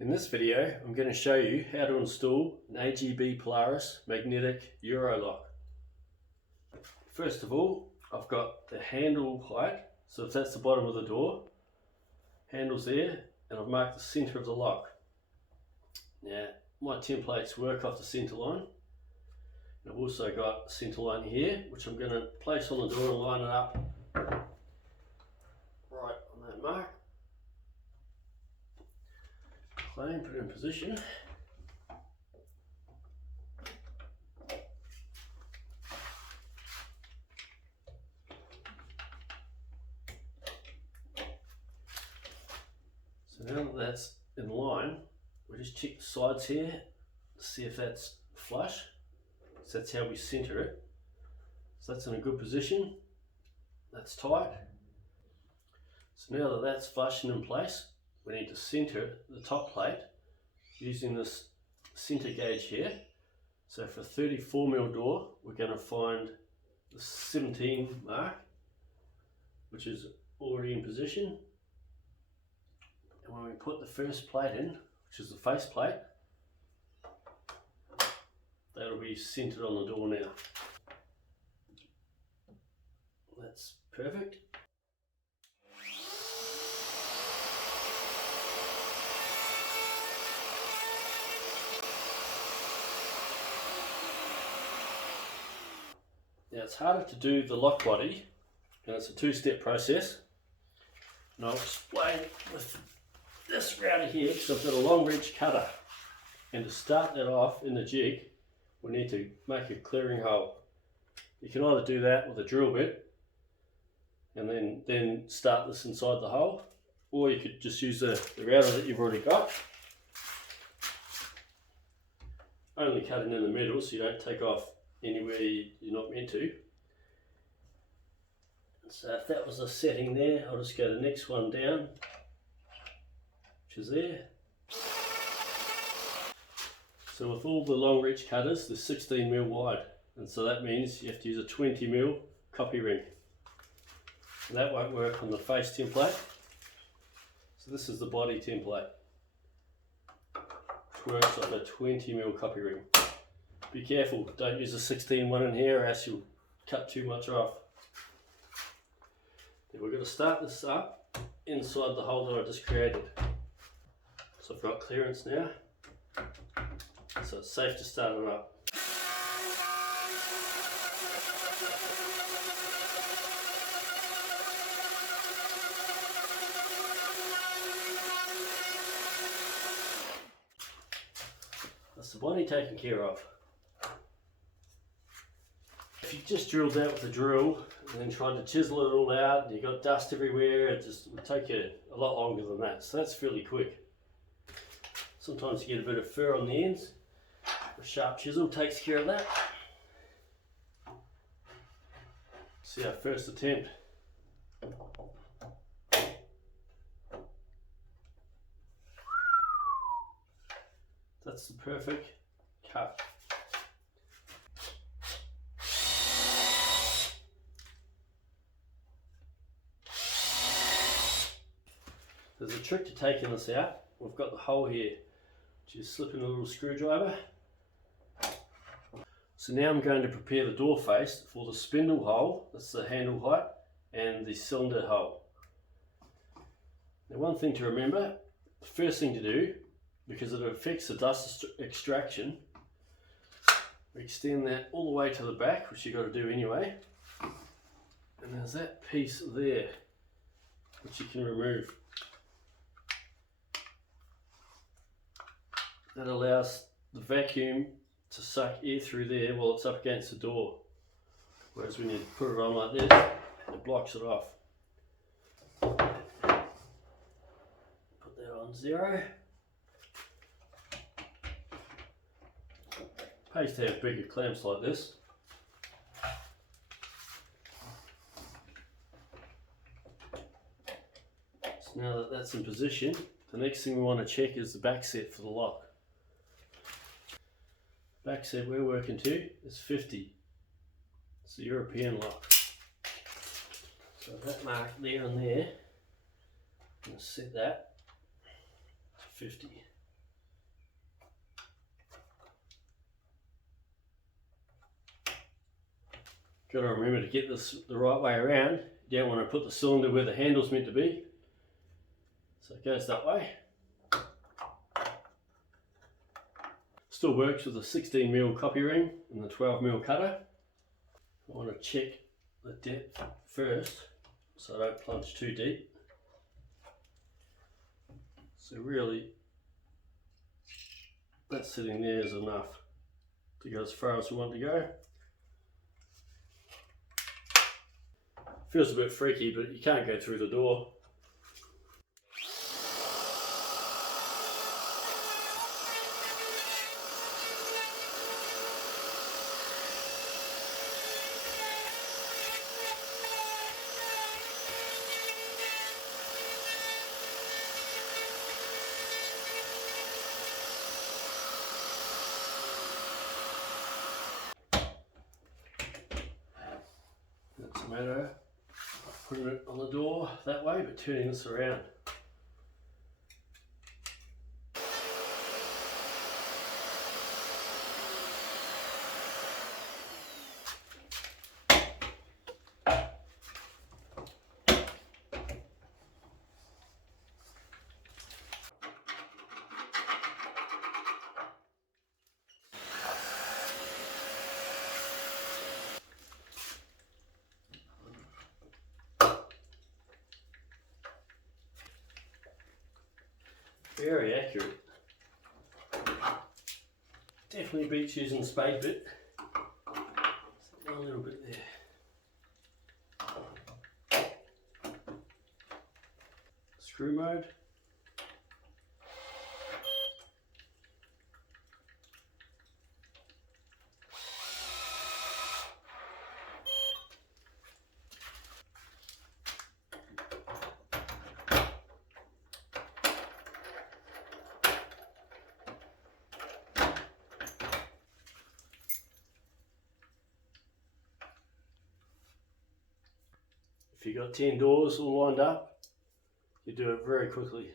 In this video, I'm going to show you how to install an AGB Polaris magnetic Euro lock. First of all, I've got the handle height, so if that's the bottom of the door, handle's there, and I've marked the centre of the lock. Now, my templates work off the centre line. I've also got a centre line here, which I'm going to place on the door and line it up right on that mark. Plane, put it in position. So now that that's in line, we just check the sides here to see if that's flush. So that's how we centre it. So that's in a good position. That's tight. So now that that's flush and in place, we need to centre the top plate using this centre gauge here. So for a 34mm door, we're going to find the 17 mark, which is already in position. And when we put the first plate in, which is the face plate, that'll be centered on the door now. That's perfect. Now it's harder to do the lock body, and it's a two-step process. And I'll explain with this router here, because I've got a long reach cutter. And to start that off in the jig, we need to make a clearing hole. You can either do that with a drill bit and then start this inside the hole, or you could just use the router that you've already got. Only cutting in the middle so you don't take off anywhere you're not meant to. So if that was a setting there, I'll just go to the next one down, which is there. So with all the long reach cutters, they're 16mm wide, and so that means you have to use a 20mm copy ring. And that won't work on the face template. So this is the body template, which works on a 20mm copy ring. Be careful, don't use a 16 one in here or else you'll cut too much off. Then we're going to start this up inside the hole that I just created. So I've got clearance now, so it's safe to start it up. That's the body taken care of. If you just drilled that with a drill and then tried to chisel it all out and you got dust everywhere, it would take you a lot longer than that. So that's fairly quick. Sometimes you get a bit of fur on the ends. A sharp chisel takes care of that. See our first attempt. That's the perfect cut. There's a trick to taking this out. We've got the hole here, which is slipping a little screwdriver. So now I'm going to prepare the door face for the spindle hole, that's the handle height, and the cylinder hole. Now one thing to remember, the first thing to do, because it affects the dust extraction, we extend that all the way to the back, which you've got to do anyway. And there's that piece there, which you can remove. That allows the vacuum to suck air through there while it's up against the door. Whereas when you put it on like this, it blocks it off. Put that on 0. Pays to have bigger clamps like this. So now that that's in position, the next thing we want to check is the back set for the lock. Back set we're working to is 50. It's the European lock. So that mark there and there, I'm going to set that to 50. Got to remember to get this the right way around. You don't want to put the cylinder where the handle's meant to be. So it goes that way. Still works with a 16mm copy ring and the 12mm cutter. I want to check the depth first so I don't plunge too deep. So really, that sitting there is enough to go as far as we want to go. Feels a bit freaky, but you can't go through the door. It's a matter of putting it on the door that way, but turning this around. Very accurate. Definitely beats using the spade bit. A little bit there. Screw mode. If you've got 10 doors all lined up, you do it very quickly.